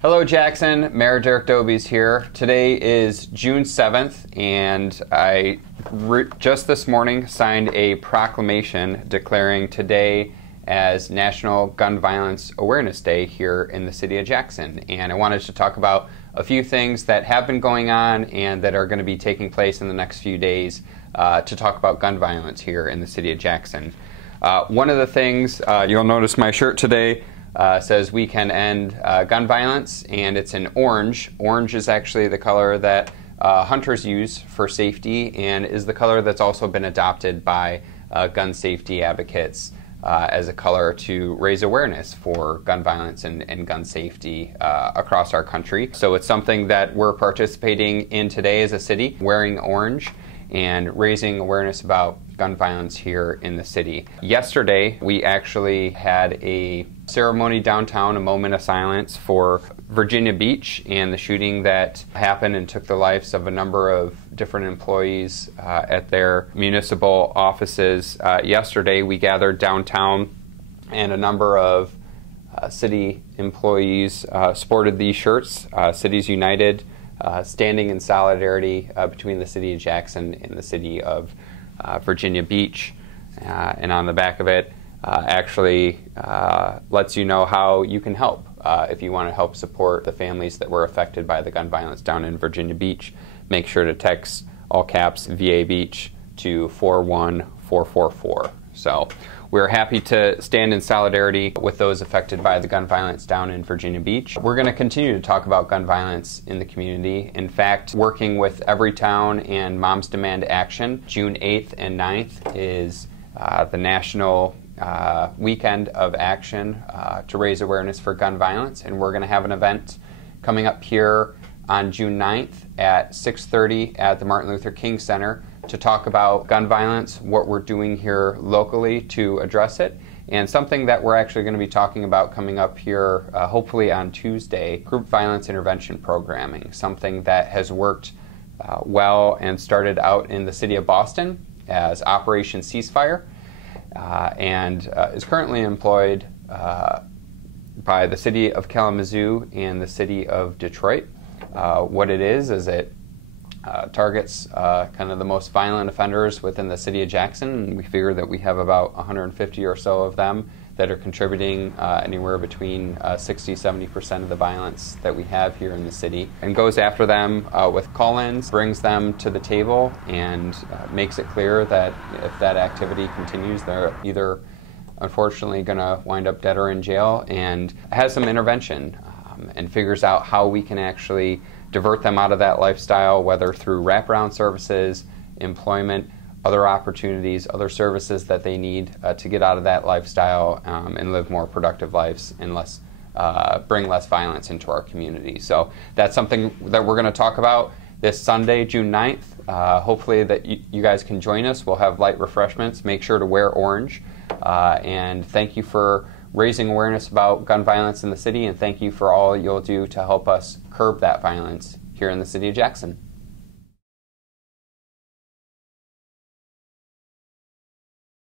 Hello Jackson, Mayor Derek Dobies here. Today is June 7th and I just this morning signed a proclamation declaring today as National Gun Violence Awareness Day here in the city of Jackson. And I wanted to talk about a few things that have been going on and that are going to be taking place in the next few days to talk about gun violence here in the city of Jackson. One of the things, you'll notice my shirt today says we can end gun violence, and it's in orange. Orange is actually the color that hunters use for safety and is the color that's also been adopted by gun safety advocates as a color to raise awareness for gun violence and gun safety across our country. So it's something that we're participating in today as a city, wearing orange and raising awareness about gun violence here in the city. Yesterday, we actually had a ceremony downtown, a moment of silence for Virginia Beach and the shooting that happened and took the lives of a number of different employees at their municipal offices. Yesterday, we gathered downtown and a number of city employees sported these shirts, Cities United, standing in solidarity between the city of Jackson and the city of Virginia Beach. And on the back of it actually lets you know how you can help if you want to help support the families that were affected by the gun violence down in Virginia Beach. Make sure to text all caps VA Beach to 41444. So we're happy to stand in solidarity with those affected by the gun violence down in Virginia Beach. We're going to continue to talk about gun violence in the community. In fact, working with Everytown and Moms Demand Action, June 8th and 9th is the national weekend of action to raise awareness for gun violence. And we're going to have an event coming up here on June 9th at 6:30 at the Martin Luther King Center to talk about gun violence, what we're doing here locally to address it, and something that we're actually going to be talking about coming up here hopefully on Tuesday, group violence intervention programming, something that has worked well and started out in the city of Boston as Operation Ceasefire and is currently employed by the city of Kalamazoo and the city of Detroit. What it is it targets kind of the most violent offenders within the city of Jackson, and we figure that we have about 150 or so of them that are contributing anywhere between 60-70% of the violence that we have here in the city, and goes after them with call-ins, brings them to the table, and makes it clear that if that activity continues, they're either unfortunately going to wind up dead or in jail, and has some intervention and figures out how we can actually divert them out of that lifestyle, whether through wraparound services, employment, other opportunities, other services that they need to get out of that lifestyle and live more productive lives and bring less violence into our community. So that's something that we're going to talk about this Sunday, June 9th. Hopefully that you guys can join us. We'll have light refreshments. Make sure to wear orange. And thank you for raising awareness about gun violence in the city, and thank you for all you'll do to help us curb that violence here in the city of Jackson.